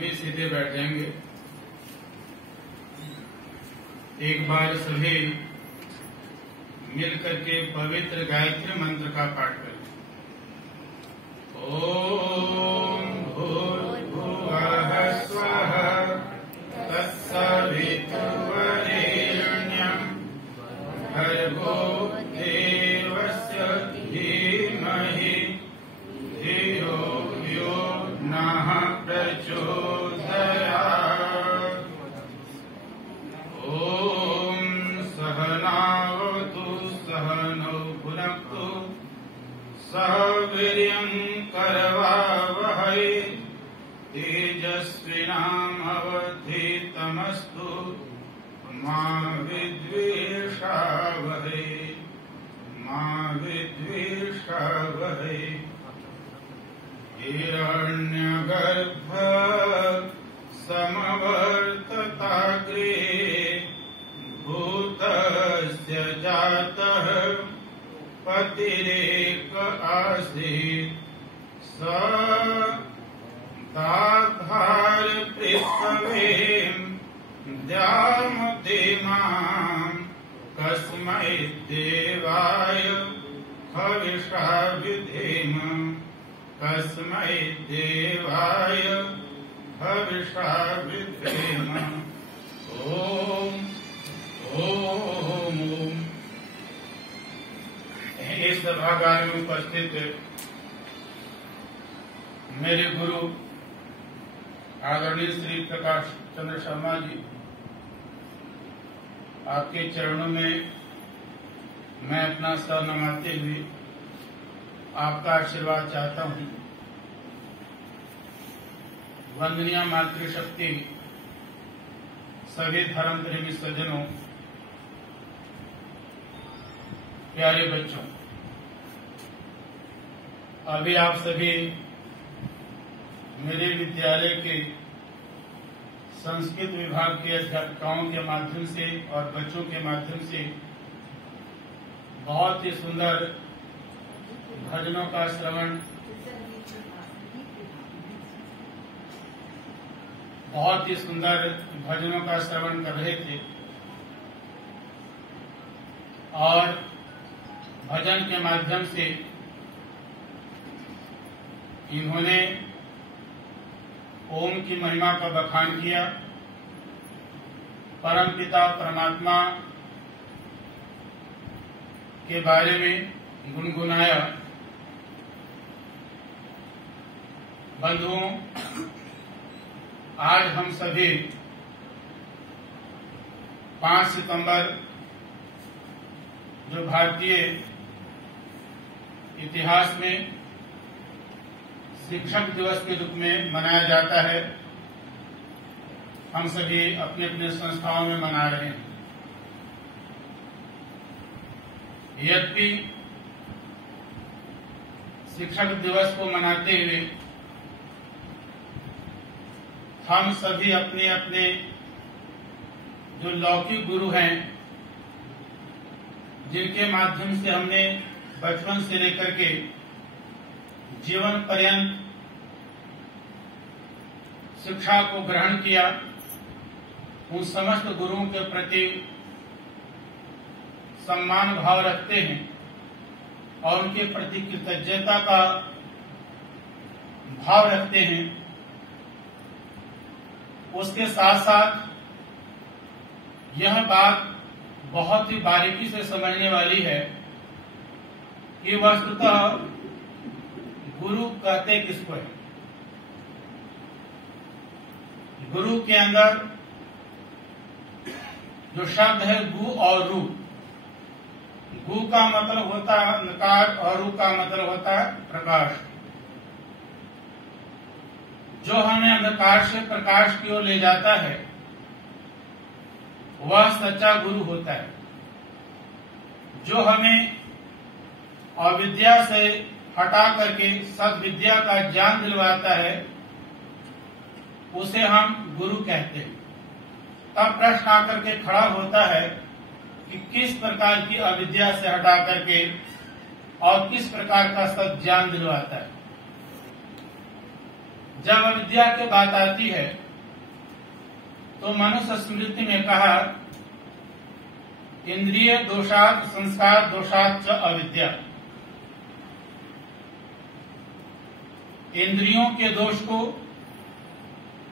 सभी सीधे बैठ जाएंगे। एक बार सभी मिलकर के पवित्र गायत्री मंत्र का पाठ करें। ओम भूर्भुवः स्वः तत्सवितुर्वरेण्यं भर्गो देवस्य धीमहि धियो यो नः प्रचोदयात्। ओम सहनावतु सहनौ भुनक्तु सह वीर्यं करवावहै तेजस्विनामवधीतमस्तु मा विद्विषावहै। हिरण्यगर्भ समवर्तताग्रे भूतस्य जातः पतिरेक आसीत् स ताधार पृथ्वीं द्यामुतिमां कस्मै देवाय हविषा विधेम कस्मै देवाय हविषा विधेम। ओम ओम ओम। इस सभागार में उपस्थित मेरे गुरु आदरणीय श्री प्रकाश चंद्र शर्मा जी, आपके चरणों में मैं अपना सर नमाते हुए आपका आशीर्वाद चाहता हूं। वंदनीय मातृशक्ति, सभी धर्म प्रेमी सज्जनों, प्यारे बच्चों, अभी आप सभी मेरे विद्यालय के संस्कृत विभाग के अध्यापकों के माध्यम से और बच्चों के माध्यम से बहुत ही सुंदर भजनों का श्रवण, कर रहे थे और भजन के माध्यम से इन्होंने ओम की महिमा का बखान किया, परमपिता परमात्मा के बारे में गुनगुनाया। बंधुओं, आज हम सभी 5 सितंबर जो भारतीय इतिहास में शिक्षक दिवस के रूप में मनाया जाता है, हम सभी अपने अपने संस्थाओं में मना रहे हैं। यद्यपि शिक्षक दिवस को मनाते हुए हम सभी अपने अपने जो लौकिक गुरु हैं, जिनके माध्यम से हमने बचपन से लेकर के जीवन पर्यंत शिक्षा को ग्रहण किया, उन समस्त गुरुओं के प्रति सम्मान भाव रखते हैं और उनके प्रति कृतज्ञता का भाव रखते हैं। उसके साथ साथ यह बात बहुत ही बारीकी से समझने वाली है कि वस्तुतः गुरु कहते किसको है। गुरु के अंदर जो शब्द है गु और रू, गु का मतलब होता है नकार और रू का मतलब होता है प्रकाश। जो हमें अंधकार से प्रकाश की ओर ले जाता है वह सच्चा गुरु होता है। जो हमें अविद्या से हटा करके सद्विद्या का ज्ञान दिलवाता है उसे हम गुरु कहते हैं। तब प्रश्न आकर के खड़ा होता है कि किस प्रकार की अविद्या से हटा करके और किस प्रकार का सद् ज्ञान दिलवाता है। जब अविद्या की बात आती है तो मनुष्य स्मृति में कहा इंद्रिय दोषात् संस्कार दोषात् च अविद्या। इंद्रियों के दोष को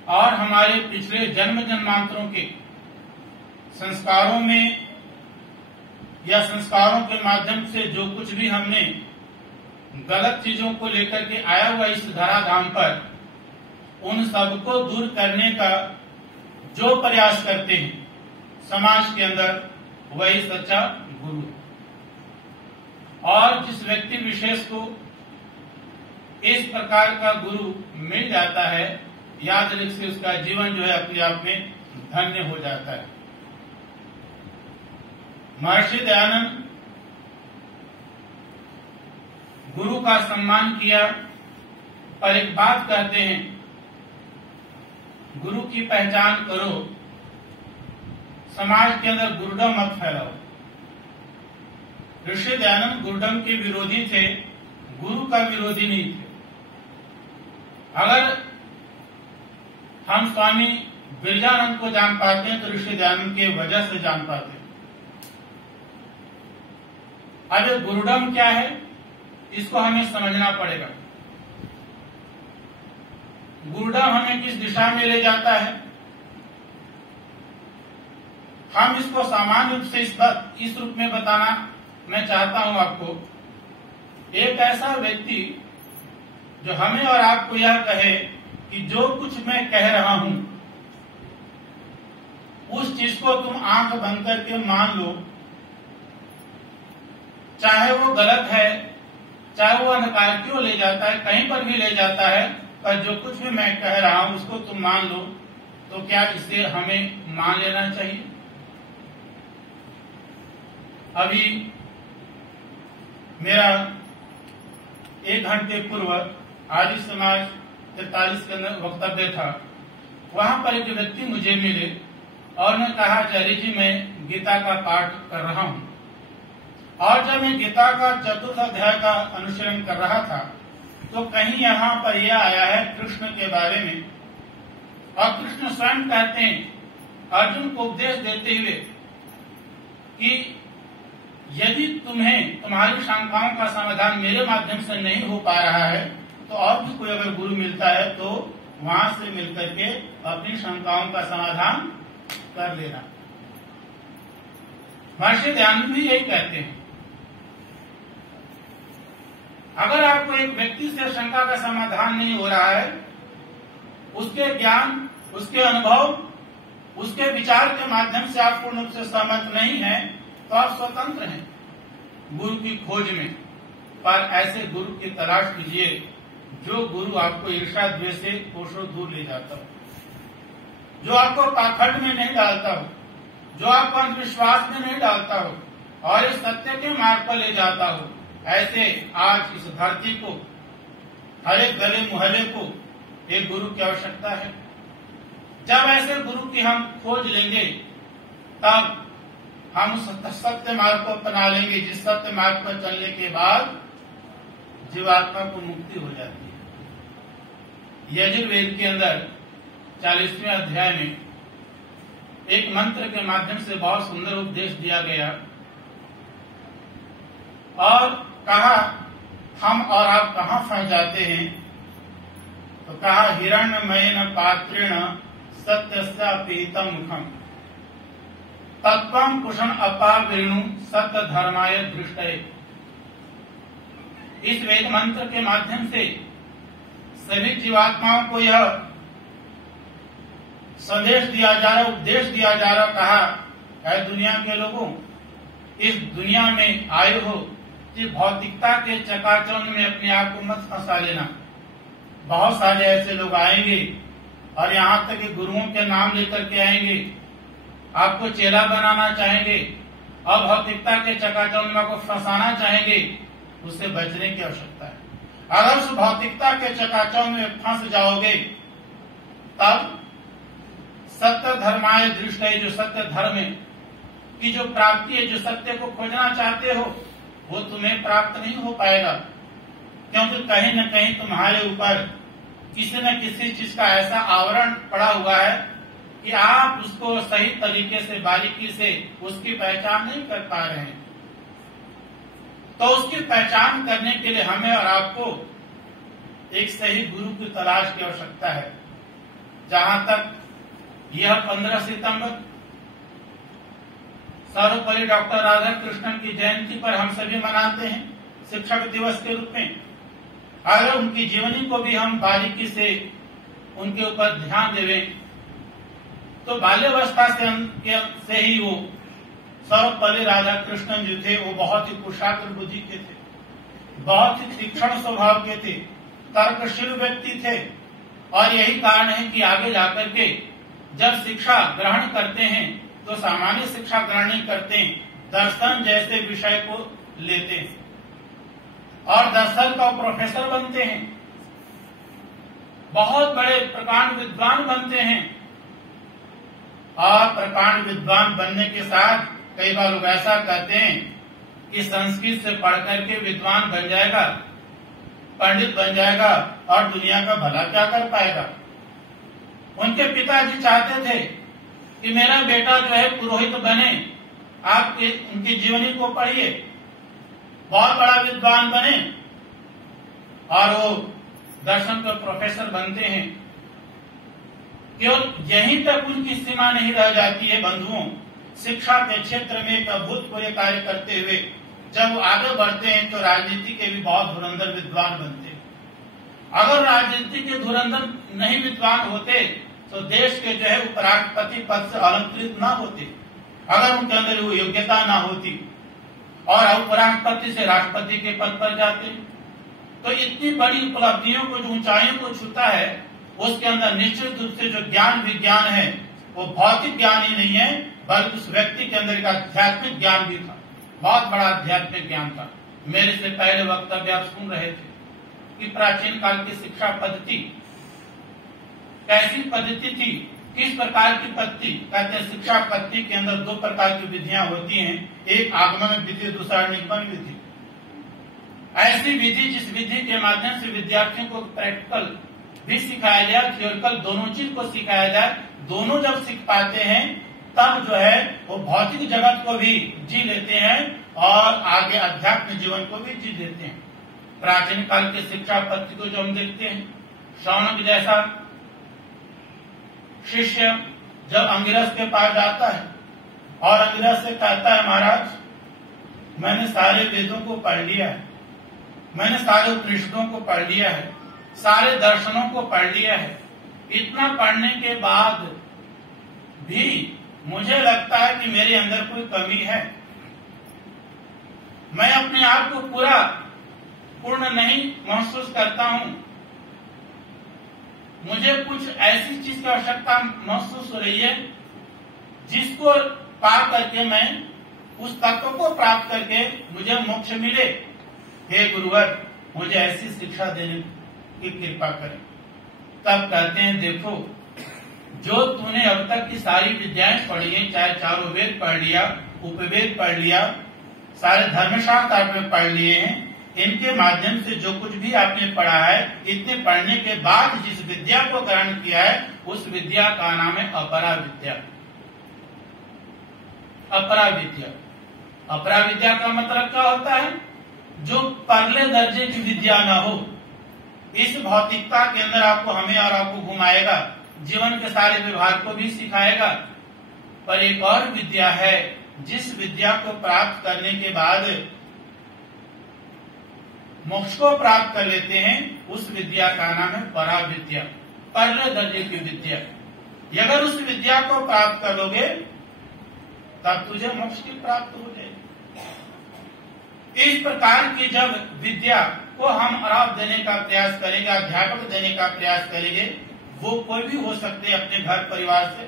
और हमारे पिछले जन्म जन्मांतरों के संस्कारों में या संस्कारों के माध्यम से जो कुछ भी हमने गलत चीजों को लेकर के आया हुआ इस धराधाम पर, उन सबको दूर करने का जो प्रयास करते हैं समाज के अंदर, वही सच्चा गुरु है। और जिस व्यक्ति विशेष को इस प्रकार का गुरु मिल जाता है, याद रखिए उसका जीवन जो है अपने आप में धन्य हो जाता है। महर्षि दयानंद गुरु का सम्मान किया, पर एक बात कहते हैं, गुरु की पहचान करो, समाज के अंदर गुरुडम मत फैलाओ। ऋषि दयानंद गुरुडम के विरोधी थे, गुरु का विरोधी नहीं थे। अगर हम स्वामी बिरजानंद को जान पाते हैं तो ऋषि दयानंद के वजह से जान पाते हैं। अब गुरुडम क्या है, इसको हमें समझना पड़ेगा। गुरुडम हमें किस दिशा में ले जाता है, हम इसको सामान्य रूप से इस रूप में बताना मैं चाहता हूं आपको। एक ऐसा व्यक्ति जो हमें और आपको यह कहे कि जो कुछ मैं कह रहा हूं उस चीज को तुम आंख बंद करके मान लो, चाहे वो गलत है, चाहे वो अंधकार क्यों ले जाता है, कहीं पर भी ले जाता है, पर जो कुछ भी मैं कह रहा हूं उसको तुम मान लो, तो क्या इसे हमें मान लेना चाहिए? अभी मेरा 1 घंटे पूर्व आर्य समाज 43 के अंदर वक्तव्य था। वहां पर एक व्यक्ति मुझे मिले और ने कहा, आचार्य जी मैं गीता का पाठ कर रहा हूं, और जब मैं गीता का 4th अध्याय का अनुसरण कर रहा था तो कहीं यहाँ पर यह आया है कृष्ण के बारे में, और कृष्ण स्वयं कहते हैं अर्जुन को उपदेश देते हुए कि यदि तुम्हें तुम्हारी शंकाओं का समाधान मेरे माध्यम से नहीं हो पा रहा है तो और भी कोई अगर गुरु मिलता है तो वहां से मिलकर के अपनी शंकाओं का समाधान कर लेना। महर्षि दयानंद भी यही कहते हैं। अगर आपको एक व्यक्ति से शंका का समाधान नहीं हो रहा है, उसके ज्ञान, उसके अनुभव, उसके विचार के माध्यम से आप पूर्ण रूप से सहमत नहीं है, तो आप स्वतंत्र हैं गुरु की खोज में। पर ऐसे गुरु की तलाश कीजिए जो गुरु आपको ईर्ष्या द्वेष से कोसों दूर ले जाता हो, जो आपको पाखंड में नहीं डालता हो, जो आपको अंधविश्वास में नहीं डालता हो और इस सत्य के मार्ग पर ले जाता हो। ऐसे आज इस धरती को, हर एक गले मुहल्ले को एक गुरु की आवश्यकता है। जब ऐसे गुरु की हम खोज लेंगे तब हम सत्य मार्ग को अपना लेंगे, जिस सत्य मार्ग पर चलने के बाद जीवात्मा को मुक्ति हो जाती है। यजुर्वेद के अंदर 40वें अध्याय में एक मंत्र के माध्यम से बहुत सुंदर उपदेश दिया गया और कहा हम और आप कहाँ फंस जाते हैं, तो कहा हिरण्मयेन पात्रेण सत्यस्य पीतम मुखम तत्वं कुशन अपावेणु सत्य धर्माय दृष्टये। इस वेद मंत्र के माध्यम से सभी जीवात्माओं को यह संदेश दिया जा रहा, उपदेश दिया जा रहा, कहा है दुनिया के लोगों, इस दुनिया में आए हो कि भौतिकता के चकाचौंध में अपने आप को मत फंसा लेना। बहुत सारे ऐसे लोग आएंगे और यहाँ तक कि गुरुओं के नाम लेकर के आएंगे, आपको चेला बनाना चाहेंगे और भौतिकता के चकाचौंध में आपको फंसाना चाहेंगे। उससे बचने की आवश्यकता है। अगर उस भौतिकता के चकाचौंध में फंस जाओगे तब सत्य धर्माय दृष्टि, जो सत्य धर्म है की जो प्राप्ति है, जो सत्य को खोजना चाहते हो, वो तुम्हें प्राप्त नहीं हो पाएगा, क्योंकि कहीं न कहीं तुम्हारे ऊपर किसी न किसी चीज का ऐसा आवरण पड़ा हुआ है कि आप उसको सही तरीके से बारीकी से उसकी पहचान नहीं कर पा रहे हैं। तो उसकी पहचान करने के लिए हमें और आपको एक सही गुरु की तलाश की आवश्यकता है। जहां तक यह 15 सितंबर सर्वपल्ली डॉक्टर राधाकृष्णन की जयंती पर हम सभी मनाते हैं शिक्षक दिवस के रूप में। अगर उनकी जीवनी को भी हम बारीकी से उनके ऊपर ध्यान देवें तो बाल्यावस्था से ही वो सर्वपल्ली राधाकृष्णन जो थे वो बहुत ही कुशाग्र बुद्धि के थे, बहुत ही तीक्ष्ण स्वभाव के थे, तर्कशील व्यक्ति थे। और यही कारण है कि आगे जाकर के जब शिक्षा ग्रहण करते हैं तो सामान्य शिक्षा ग्रहण नहीं करते हैं, दर्शन जैसे विषय को लेते हैं और दर्शन का प्रोफेसर बनते हैं, बहुत बड़े प्रकांड विद्वान बनते हैं। और प्रकांड विद्वान बनने के साथ कई बार लोग ऐसा कहते हैं कि संस्कृत से पढ़ करके विद्वान बन जाएगा, पंडित बन जाएगा और दुनिया का भला क्या कर पाएगा। उनके पिताजी चाहते थे कि मेरा बेटा जो है पुरोहित बने, आप उनकी जीवनी को पढ़िए, बहुत बड़ा विद्वान बने। और वो दर्शन के प्रोफेसर बनते हैं। केवल यहीं तक उनकी सीमा नहीं रह जाती है बंधुओं, शिक्षा के क्षेत्र में एक अभूतपूर्व कार्य करते हुए जब वो आगे बढ़ते हैं तो राजनीति के भी बहुत धुरंधर विद्वान बनते हैं। अगर राजनीति के धुरंधर नहीं विद्वान होते तो देश के जो है उपराष्ट्रपति पद से अलंकृत न होते, अगर उनके अंदर वो योग्यता न होती और उपराष्ट्रपति से राष्ट्रपति के पद पर जाते। तो इतनी बड़ी उपलब्धियों को, जो ऊंचाइयों को छूता है, उसके अंदर निश्चित रूप से जो ज्ञान विज्ञान है वो भौतिक ज्ञान ही नहीं है बल्कि उस व्यक्ति के अंदर का आध्यात्मिक ज्ञान भी था, बहुत बड़ा आध्यात्मिक ज्ञान था। मेरे से पहले वक्तव्य आप सुन रहे थे कि प्राचीन काल की शिक्षा पद्धति कैसी पद्धति थी, किस प्रकार की पद्धति। कहते हैं शिक्षा पद्धति के अंदर दो प्रकार की विधियां होती हैं, एक आगमन विधि, दूसरा निगमन विधि। ऐसी विधि जिस विधि के माध्यम से विद्यार्थियों को प्रैक्टिकल भी सिखाया जाए, थियोरिकल दोनों चीज को सिखाया जाए, दोनों जब सीख पाते हैं तब जो है वो भौतिक जगत को भी जी लेते हैं और आगे अध्यात्म जीवन को भी जी लेते हैं। प्राचीन काल की शिक्षा पद्धति को जो हम देखते हैं, शौनक जैसा शिष्य जब अंगिरस के पास जाता है और अंगिरस से कहता है, महाराज मैंने सारे वेदों को पढ़ लिया है, मैंने सारे उपनिषदों को पढ़ लिया है, सारे दर्शनों को पढ़ लिया है, इतना पढ़ने के बाद भी मुझे लगता है कि मेरे अंदर कोई कमी है, मैं अपने आप को पूर्ण नहीं महसूस करता हूं, मुझे कुछ ऐसी चीज की आवश्यकता महसूस हो रही है जिसको पा करके मैं उस तत्व को प्राप्त करके मुझे मोक्ष मिले। हे गुरुवर, मुझे ऐसी शिक्षा देने की कृपा करें। तब कहते हैं, देखो जो तूने अब तक की सारी विद्याएं पढ़ी है, चाहे चारों वेद पढ़ लिया, उपवेद पढ़ लिया, सारे धर्मशास्त्र आपने पढ़ लिए हैं, इनके माध्यम से जो कुछ भी आपने पढ़ा है, इतने पढ़ने के बाद जिस विद्या को ग्रहण किया है उस विद्या का नाम है अपरा विद्या। अपरा विद्या, अपरा विद्या का मतलब क्या होता है? जो परले दर्जे की विद्या न हो, इस भौतिकता के अंदर आपको, हमें और आपको घुमाएगा, जीवन के सारे व्यवहार को भी सिखाएगा। पर एक और विद्या है जिस विद्या को प्राप्त करने के बाद मोक्ष को प्राप्त कर लेते हैं, उस विद्या का नाम है पराविद्या, परले दर्जे की विद्या। अगर उस विद्या को प्राप्त कर लोगे तब तुझे मोक्ष की प्राप्त हो जाएगी। इस प्रकार की जब विद्या को हम अराव देने का प्रयास करेंगे, अध्यापक देने का प्रयास करेंगे, वो कोई भी हो सकते हैं अपने घर परिवार से,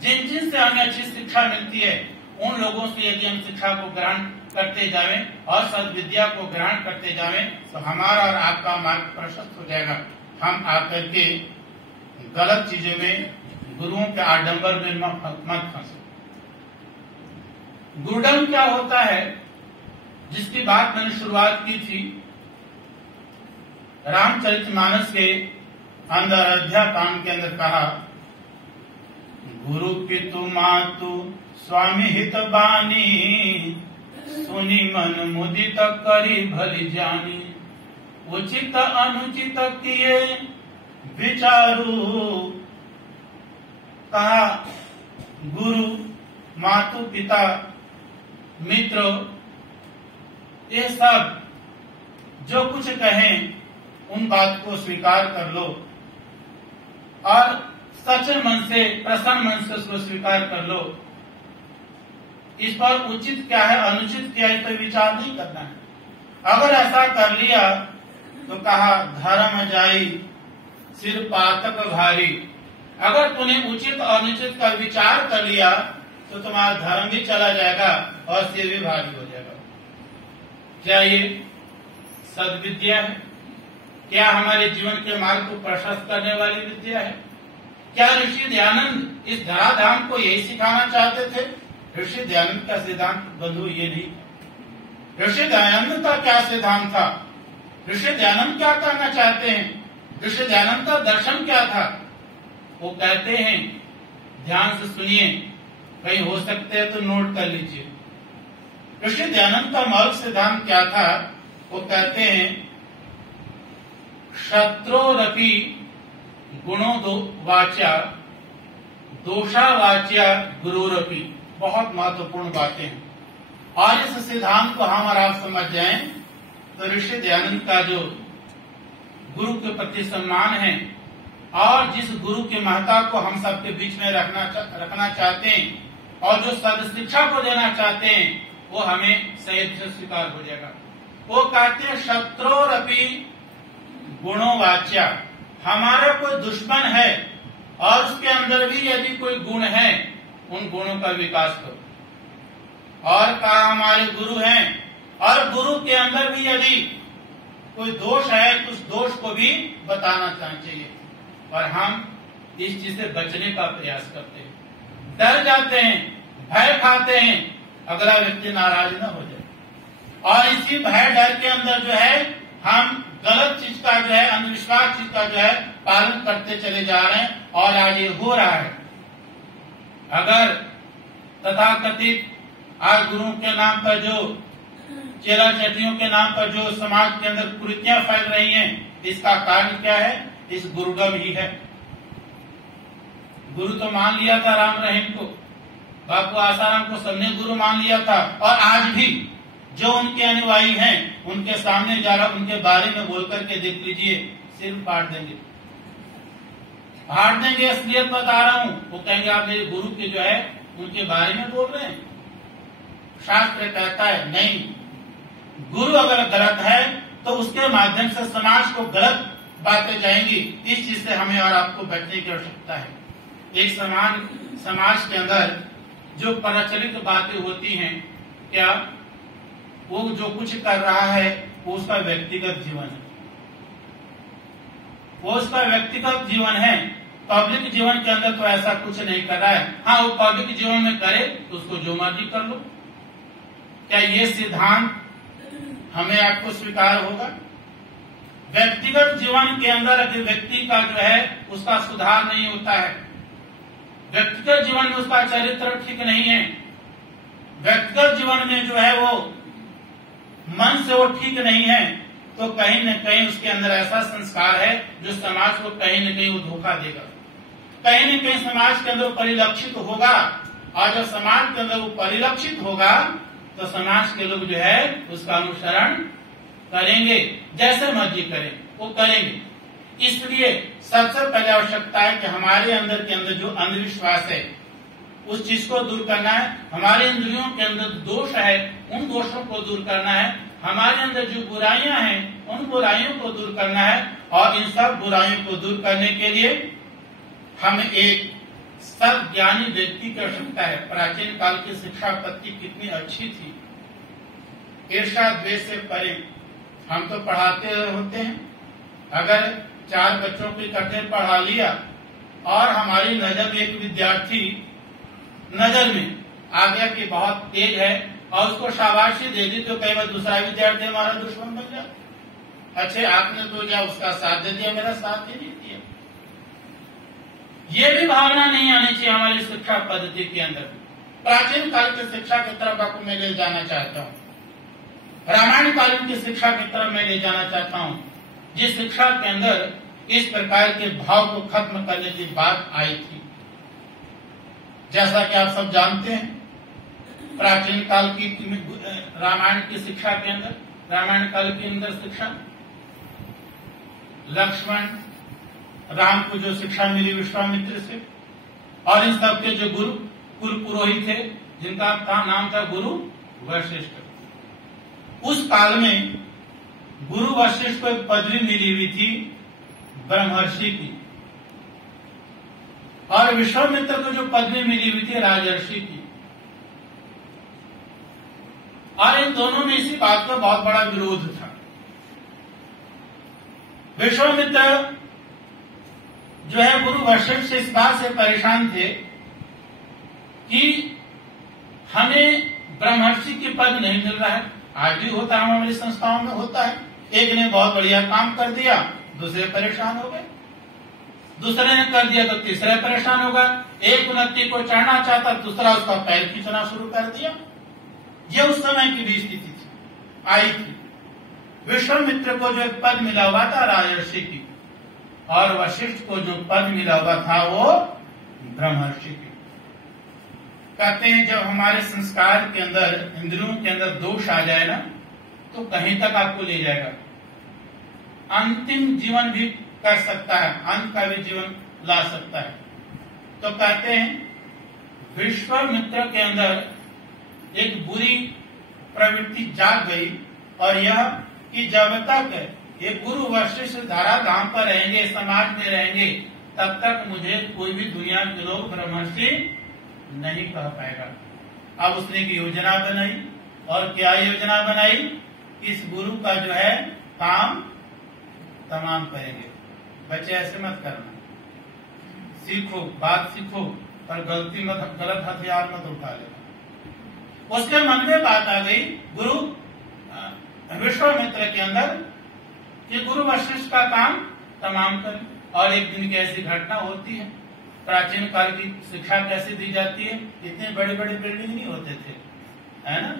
जिन से हमें अच्छी शिक्षा मिलती है उन लोगों से यदि हम शिक्षा को ग्रहण करते जावें और सद्विद्या को ग्रहण करते जावें तो हमारा और आपका मार्ग प्रशस्त हो जाएगा। हम आकर के गलत चीजों में, गुरुओं के आडंबर में मत फंसे। गुरुडम क्या होता है, जिसकी बात मैंने शुरुआत की थी, रामचरितमानस के अंदर अध्याय कांड के अंदर कहा, गुरु पितु मातु स्वामी हित बानी, सुनी मन मुदित करी भली जानी, उचित अनुचित किए विचारू। कहा गुरु मातु पिता मित्र ये सब जो कुछ कहें उन बात को स्वीकार कर लो और सच्चे मन से प्रसन्न मन से उसको स्वीकार कर लो। इस पर उचित क्या है अनुचित क्या है इस पर विचार नहीं करना है। अगर ऐसा कर लिया तो कहा धर्म जाई सिर पातक भारी। अगर तूने उचित और अनुचित का विचार कर लिया तो तुम्हारा धर्म भी चला जाएगा और सिर भी भारी हो जाएगा। क्या ये सद्विद्या है? क्या हमारे जीवन के मार्ग को प्रशस्त करने वाली विद्या है? क्या ऋषि दयानंद इस धराधाम को यही सिखाना चाहते थे? ऋषि दयानंद का सिद्धांत बंधु ये नहीं। ऋषि दयानंद का क्या सिद्धांत था? ऋषि दयानंद क्या करना चाहते हैं? ऋषि दयानंद का दर्शन क्या था? वो कहते हैं, ध्यान से सुनिए, कहीं हो सकते हैं तो नोट कर लीजिए। ऋषि दयानंद का मौलिक सिद्धांत क्या था? वो कहते हैं, शत्रोरपि गुणो वाच्या दोषा वाच्या गुरुरपि। बहुत महत्वपूर्ण बातें हैं और इस सिद्धांत को हम और आप समझ जाएं तो ऋषि दयानंद का जो गुरु के प्रति सम्मान है और जिस गुरु की महत्ता को हम सबके बीच में रखना चाहते हैं और जो सद शिक्षा को देना चाहते हैं वो हमें सही से स्वीकार हो जाएगा। वो कहते हैं शत्रोरपि गुणोवाच्या। हमारा कोई दुश्मन है और उसके अंदर भी यदि कोई गुण है उन गुणों का विकास करो। और कहा हमारे गुरु हैं और गुरु के अंदर भी यदि कोई दोष है तो उस दोष को भी बताना चाहिए। और हम इस चीज से बचने का प्रयास करते हैं, डर जाते हैं, भय खाते हैं अगला व्यक्ति नाराज न हो जाए। और इसी भय डर के अंदर जो है हम गलत चीज का जो है अंधविश्वास चीज का जो है पालन करते चले जा रहे हैं और आज ये हो रहा है। अगर तथाकथित आज गुरुओं के नाम पर जो चेला चटियों के नाम पर जो समाज के अंदर कुरीतियां फैल रही हैं, इसका कारण क्या है? इस गुरुडम ही है। गुरु तो मान लिया था राम रहीम को, बापू आसाराम को सबने गुरु मान लिया था और आज भी जो उनके अनुयायी हैं उनके सामने जरा उनके बारे में बोल करके देख लीजिए, सिर फाड़ देंगे, फाड़ देंगे। असलियत बता रहा हूं। वो कहेंगे आप मेरे गुरु के जो है उनके बारे में बोल रहे हैं। शास्त्र कहता है नहीं, गुरु अगर गलत है तो उसके माध्यम से समाज को गलत बातें जाएंगी। इस चीज से हमें और आपको बचने की आवश्यकता है। एक समाज के अंदर जो प्रचलित बातें होती हैं, क्या वो जो कुछ कर रहा है वो उसका व्यक्तिगत जीवन है, वो उसका व्यक्तिगत जीवन है। पब्लिक जीवन के अंदर तो ऐसा कुछ नहीं कर रहा है। हाँ, वो पब्लिक जीवन में करे तो उसको जो मर्जी कर लो। क्या ये सिद्धांत हमें आपको स्वीकार होगा? व्यक्तिगत जीवन के अंदर अगर व्यक्ति का जो है उसका सुधार नहीं होता है, व्यक्तिगत जीवन में उसका चरित्र ठीक नहीं है, व्यक्तिगत जीवन में जो है वो मन से वो ठीक नहीं है, तो कहीं न कहीं उसके अंदर ऐसा संस्कार है जो समाज को कहीं न कहीं वो धोखा देगा, कहीं न कहीं समाज के अंदर परिलक्षित होगा। और जब समाज के अंदर वो परिलक्षित होगा तो समाज के लोग जो है उसका अनुसरण करेंगे, जैसे मर्जी करें वो करेंगे। इसलिए सबसे पहले आवश्यकता है कि हमारे अंदर के अंदर जो अंधविश्वास है उस चीज को दूर करना है। हमारे इंद्रियों के अंदर दोष है उन दोषों को दूर करना है। हमारे अंदर जो बुराइयां हैं उन बुराइयों को दूर करना है। और इन सब बुराइयों को दूर करने के लिए हमें एक सद्ज्ञानी व्यक्ति की आवश्यकता है। प्राचीन काल की शिक्षा पद्धति कितनी अच्छी थी, ईर्ष्या द्वेष से परे। हम तो पढ़ाते होते हैं, अगर 4 बच्चों को इकट्ठे पढ़ा लिया और हमारी नजर में एक विद्यार्थी नजर में आ गया कि बहुत तेज है और उसको शाबाशी दे दी, तो कई बार दूसरा विद्यार्थी हमारा दुश्मन बन जाए। अच्छे आपने तो क्या उसका साथ दे दिया, मेरा साथ ही नहीं दिया। ये भी भावना नहीं आनी चाहिए हमारी शिक्षा पद्धति के अंदर। प्राचीन काल की शिक्षा की तरफ आपको मैं ले जाना चाहता हूँ, रामायण कालीन की शिक्षा की तरफ मैं ले जाना चाहता हूँ, जिस शिक्षा के अंदर इस प्रकार के भाव को खत्म करने की बात आई थी। जैसा कि आप सब जानते हैं, प्राचीन काल की रामायण की शिक्षा के अंदर, रामायण काल के अंदर शिक्षा, लक्ष्मण राम को जो शिक्षा मिली विश्वामित्र से, और इन सबके जो गुरु कुल पुरोहित थे जिनका नाम था गुरु वशिष्ठ। उस काल में गुरु वशिष्ठ को एक पदवी मिली हुई थी ब्रह्मर्षि की, और विश्वामित्र को जो पदवी मिली हुई थी राजर्षि की। और इन दोनों में इसी बात का बहुत बड़ा विरोध था। विश्वामित्र जो है गुरु वशिष्ठ से इस बात से परेशान थे कि हमें ब्रह्मर्षि की पद नहीं मिल रहा है। आज भी होता है, हमारी संस्थाओं में होता है, एक ने बहुत बढ़िया काम कर दिया, दूसरे परेशान हो गए, दूसरे ने कर दिया तो तीसरे परेशान होगा, एक उन्नति को चढ़ना चाहता, दूसरा उसका पैर खींचना शुरू कर दिया। ये उस समय की भी स्थिति थी, आई थी। विश्वामित्र को जो एक पद मिला हुआ था राजर्षि की, और वशिष्ठ को जो पद मिला हुआ था वो ब्रह्मर्षि की। कहते हैं जब हमारे संस्कार के अंदर, इंद्रियों के अंदर दोष आ जाए ना, तो कहीं तक आपको ले जाएगा, अंतिम जीवन भी कर सकता है, अंत का भी जीवन ला सकता है। तो कहते हैं विश्वामित्र के अंदर एक बुरी प्रवृत्ति जाग गई, और यह कि जब तक ये गुरु वशिष्ठ धराधाम पर रहेंगे, समाज में रहेंगे, तब तक मुझे कोई भी दुनिया के लोग ब्रह्मर्षि नहीं कह पाएगा। अब उसने एक योजना बनाई, और क्या योजना बनाई? इस गुरु का जो है काम तमाम करेंगे। बच्चे ऐसे मत करना, सीखो, बात सीखो, पर गलत हथियार मत उठा लेना। उसके मन में बात आ गई गुरु विश्वामित्र के अंदर कि गुरु वशिष्ठ का काम तमाम करें। और एक दिन की ऐसी घटना होती है, प्राचीन काल की शिक्षा कैसे दी जाती है, इतने बड़े बड़े बिल्डिंग नहीं होते थे, है ना,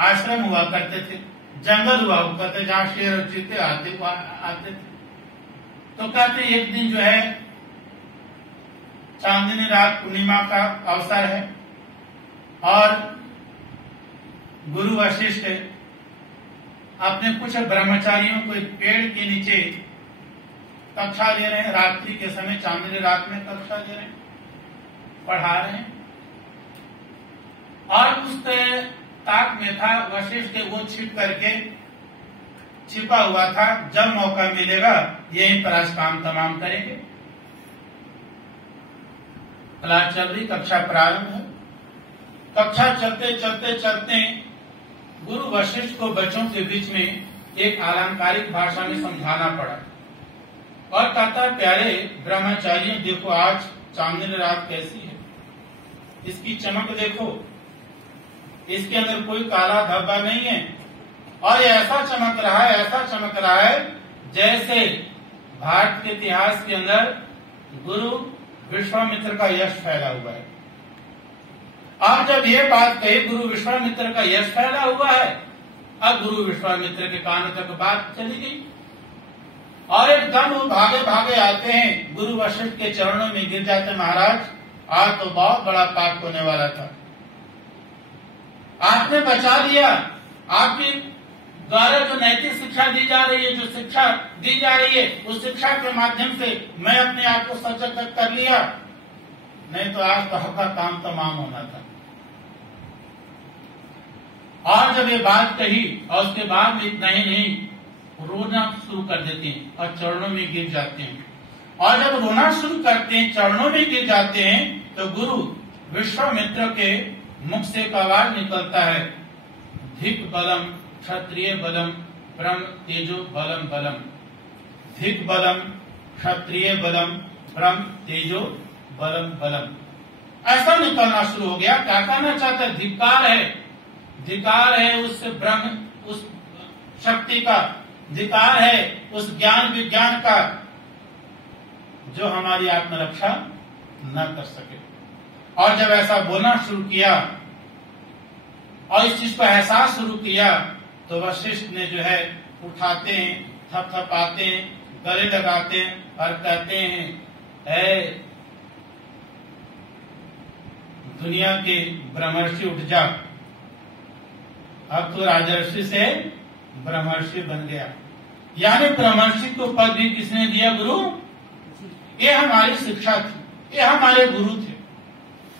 आश्रम हुआ करते थे, जंगल हुआ करते जहाँ शेर और चीते आते थे। तो कहते एक दिन जो है चांदनी रात, पूर्णिमा का अवसर है, और गुरु वशिष्ठ अपने कुछ ब्रह्मचारियों को एक पेड़ के नीचे कक्षा ले रहे हैं, रात्रि के समय, चांदनी रात में कक्षा ले रहे हैं, पढ़ा रहे हैं। और उस ताक में था वशिष्ठ के, वो छिप करके छिपा हुआ था, जब मौका मिलेगा यहीं पर आज काम तमाम करेंगे। क्लास चल रही, कक्षा प्रारंभ है। कक्षा चलते चलते चलते गुरु वशिष्ठ को बच्चों के बीच में एक अलंकारिक भाषा में समझाना पड़ा, और कहता है प्यारे ब्रह्मचारियों, देखो आज चांदनी रात कैसी है, इसकी चमक देखो, इसके अंदर कोई काला धब्बा नहीं है, और ये ऐसा चमक रहा है, ऐसा चमक रहा है जैसे भारत के इतिहास के अंदर गुरु विश्वामित्र का यश फैला हुआ है। अब जब ये बात कही गुरु विश्वामित्र का यश फैला हुआ है, अब गुरु विश्वामित्र के कान तक बात चली गई, और एकदम वो भागे भागे आते हैं, गुरु वशिष्ठ के चरणों में गिर जाते, महाराज आज तो बहुत बड़ा पाप होने वाला था, आपने बचा लिया, आपकी द्वारा जो नैतिक शिक्षा दी जा रही है, जो शिक्षा दी जा रही है, उस शिक्षा के माध्यम से मैं अपने आप को सजग कर लिया, नहीं तो आज तो आपका काम तमाम होना था। और जब ये बात कही, और उसके बाद में इतना ही नहीं, रोना शुरू कर देते हैं और चरणों में गिर जाते हैं। और जब रोना शुरू करते हैं, चरणों में गिर जाते हैं, तो गुरु विश्वामित्र के मुख से एक आवाज निकलता है, धिक बलम क्षत्रिय बलम ब्रह्म तेजो बलम बलम, धिक बलम क्षत्रिय बलम ब्रह्म तेजो बलम बलम। ऐसा निकलना शुरू हो गया। क्या कहना चाहते हैं? धिक्कार है, धिक्कार है उस ब्रह्म, उस शक्ति का, धिक्कार है उस ज्ञान विज्ञान का जो हमारी आत्मरक्षा न कर सके। और जब ऐसा बोलना शुरू किया और इस चीज को एहसास शुरू किया तो वशिष्ठ ने जो है उठाते हैं, थपथपाते हैं, गले लगाते हैं और कहते हैं, ऐ दुनिया के ब्रह्मर्षि उठ जा, अब तो राजर्षि से ब्रह्मर्षि बन गया। यानी ब्रह्मर्षि को पद भी किसने दिया? गुरु। ये हमारी शिक्षा थी, ये हमारे गुरु थे।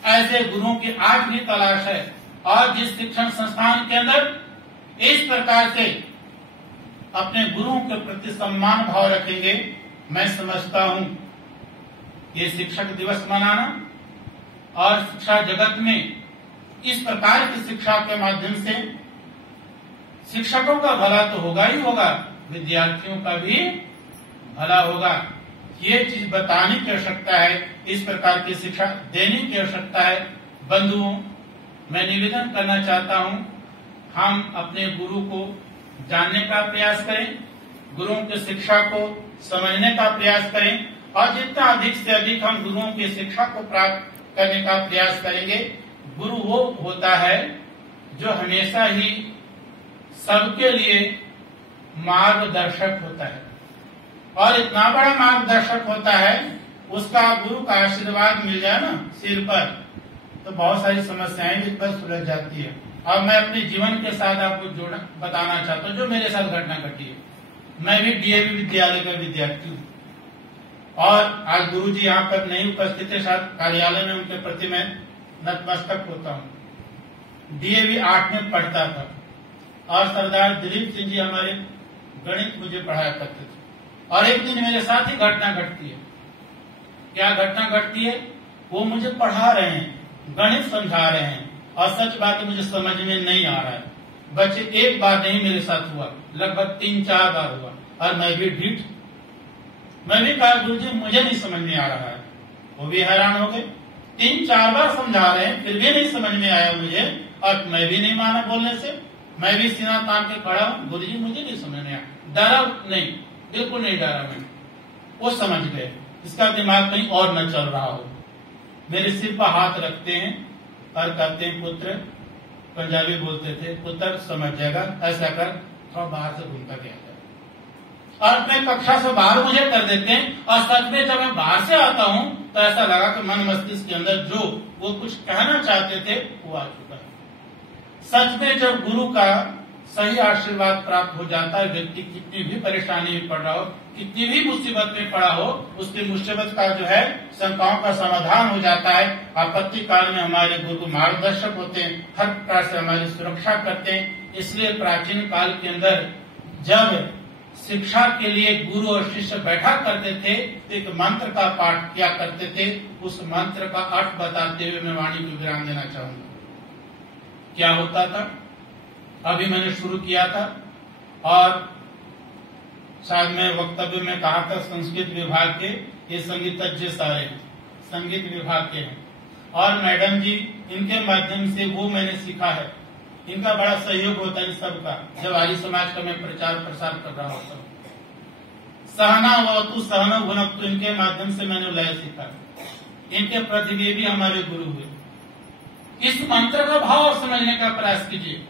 ऐसे गुरुओं की आज भी तलाश है और जिस शिक्षण संस्थान के अंदर इस प्रकार से अपने गुरुओं के प्रति सम्मान भाव रखेंगे, मैं समझता हूं ये शिक्षक दिवस मनाना और शिक्षा जगत में इस प्रकार की शिक्षा के माध्यम से शिक्षकों का भला तो होगा ही होगा, विद्यार्थियों का भी भला होगा। ये चीज बताने की आवश्यकता है, इस प्रकार की शिक्षा देने की आवश्यकता है। बंधुओं, मैं निवेदन करना चाहता हूं, हम अपने गुरु को जानने का प्रयास करें, गुरुओं की शिक्षा को समझने का प्रयास करें और जितना अधिक से अधिक हम गुरुओं की शिक्षा को प्राप्त करने का प्रयास करेंगे। गुरु वो होता है जो हमेशा ही सबके लिए मार्गदर्शक होता है और इतना बड़ा मार्गदर्शक होता है, उसका गुरु का आशीर्वाद मिल जाए ना सिर पर, तो बहुत सारी समस्याएं भी बस सुलझ जाती है। और मैं अपने जीवन के साथ आपको बताना चाहता हूँ जो मेरे साथ घटना घटी है। मैं भी डीएवी विद्यालय का विद्यार्थी हूँ और आज गुरु जी यहाँ पर नहीं उपस्थित है, शायद कार्यालय में उनके प्रति मैं नतमस्तक होता हूँ। डीएवी 8 में पढ़ता था और सरदार दिलीप सिंह जी हमारे गणित मुझे पढ़ाया करते थे। और एक दिन मेरे साथ ही घटना घटती है। क्या घटना घटती है? वो मुझे पढ़ा रहे हैं, गणित समझा रहे हैं और सच बात मुझे समझ में नहीं आ रहा है। बच्चे एक बार नहीं मेरे साथ हुआ, लगभग 3-4 बार हुआ और मैं भी ढीठ। मैं भी कहा गुरु जी मुझे नहीं समझ में आ रहा है। वो भी हैरान हो गए, 3-4 बार समझा रहे हैं फिर भी नहीं समझ में आया मुझे और मैं भी नहीं माना बोलने से। मैं भी सीना तान के खड़ा हूँ, गुरु जी मुझे नहीं समझ में आया। डरा नहीं, बिल्कुल नहीं डरा मैं। वो समझ गए, इसका दिमाग कहीं और न चल रहा हो। मेरे सिर पर हाथ रखते हैं और कहते हैं पुत्र, पंजाबी बोलते थे, पुत्र समझ जाएगा, ऐसा कर, थोड़ा बाहर से घूमता गया था। और अपने कक्षा से बाहर मुझे कर देते हैं और सच में जब मैं बाहर से आता हूँ तो ऐसा लगा कि मन मस्तिष्क के अंदर जो वो कुछ कहना चाहते थे वो आ चुका है। सच में जब गुरु का सही आशीर्वाद प्राप्त हो जाता है, व्यक्ति कितनी भी परेशानी में पड़ रहा हो, कितनी भी मुसीबत में पड़ा हो, उसकी मुसीबत का जो है शंकाओं का समाधान हो जाता है। आपत्ति काल में हमारे गुरु मार्गदर्शक होते हैं, हर प्रकार से हमारी सुरक्षा करते हैं। इसलिए प्राचीन काल के अंदर जब शिक्षा के लिए गुरु और शिष्य बैठा करते थे तो एक मंत्र का पाठ किया करते थे। उस मंत्र का अर्थ बताते हुए मैं वाणी को विराम देना चाहूंगा। क्या होता था? अभी मैंने शुरू किया था और शायद मैं वक्तव्य में कहा था संस्कृत विभाग के ये संगीतज्ञ सारे संगीत विभाग के हैं और मैडम जी इनके माध्यम से वो मैंने सीखा है। इनका बड़ा सहयोग होता है इन सबका। जब आर्य समाज का मैं प्रचार प्रसार कर रहा होता हूँ, सहना वतु सहना भुनक्तु, इनके माध्यम से मैंने लय सीखा। इनके प्रतिदेवी हमारे गुरु हुए। इस मंत्र का भाव समझने का प्रयास कीजिए।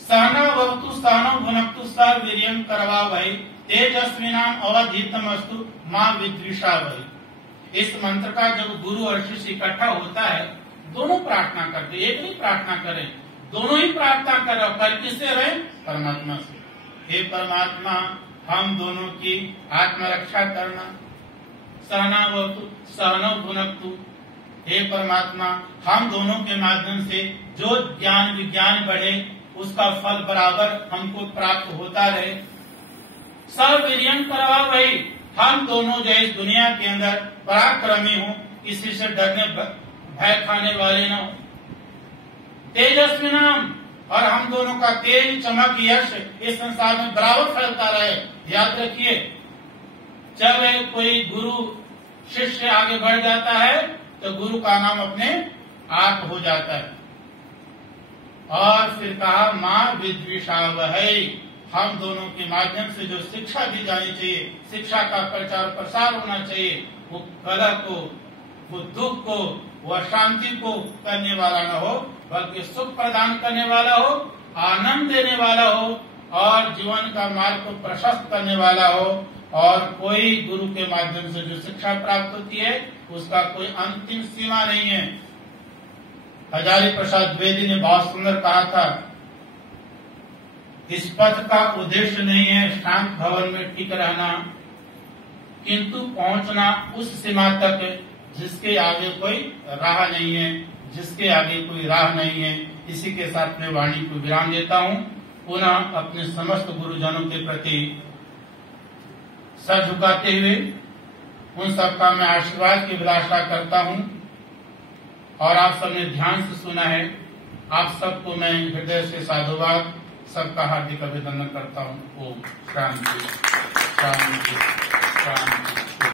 सहना वतु सहना भुनक्तु सर्व वीर्यं करवावहै तेजस्विनाम अवधीतमस्तु मां विद्विषावहै। इस मंत्र का जब गुरु और शिष्य इकट्ठा होता है, दोनों प्रार्थना करते, एक नहीं प्रार्थना करें, दोनों ही प्रार्थना करो। पर किससे रहे? परमात्मा से। हे परमात्मा, हम दोनों की आत्मरक्षा करना। सहनावतु सहनौ भुनक्तु, हे परमात्मा, हम दोनों के माध्यम से जो ज्ञान विज्ञान बढ़े उसका फल बराबर हमको प्राप्त होता रहे। सर्व वीर्यं करवावहै, हम दोनों जो इस दुनिया के अंदर पराक्रमी हो, किसी से डरने भय खाने वाले न हो। तेजस्विनाम, और हम दोनों का तेज चमक यश इस संसार में बराबर फैलता रहे। याद रखिए, जब कोई गुरु शिष्य आगे बढ़ जाता है तो गुरु का नाम अपने आप हो जाता है। और फिर कहा मां विद्विषावहै, हम दोनों के माध्यम से जो शिक्षा दी जानी चाहिए, शिक्षा का प्रचार प्रसार होना चाहिए, वो कलह को, वो दुख को, वो अशांति को करने वाला न हो, बल्कि सुख प्रदान करने वाला हो, आनंद देने वाला हो और जीवन का मार्ग को प्रशस्त करने वाला हो। और कोई गुरु के माध्यम से जो शिक्षा प्राप्त होती है उसका कोई अंतिम सीमा नहीं है। हजारी प्रसाद द्विवेदी ने बहुत सुंदर कहा था, इस पथ का उद्देश्य नहीं है शांत भवन में टिक रहना, किंतु पहुंचना उस सीमा तक जिसके आगे कोई राह नहीं है, जिसके आगे कोई राह नहीं है। इसी के साथ मैं वाणी को विराम देता हूँ। पुनः अपने समस्त गुरुजनों के प्रति सर झुकाते हुए उन सबका मैं आशीर्वाद की अभिलाषा करता हूँ। और आप सबने ध्यान से सुना है, आप सबको मैं हृदय से साधुवाद, सबका हार्दिक अभिनंदन करता हूँ। ओम शांति शांति शांति।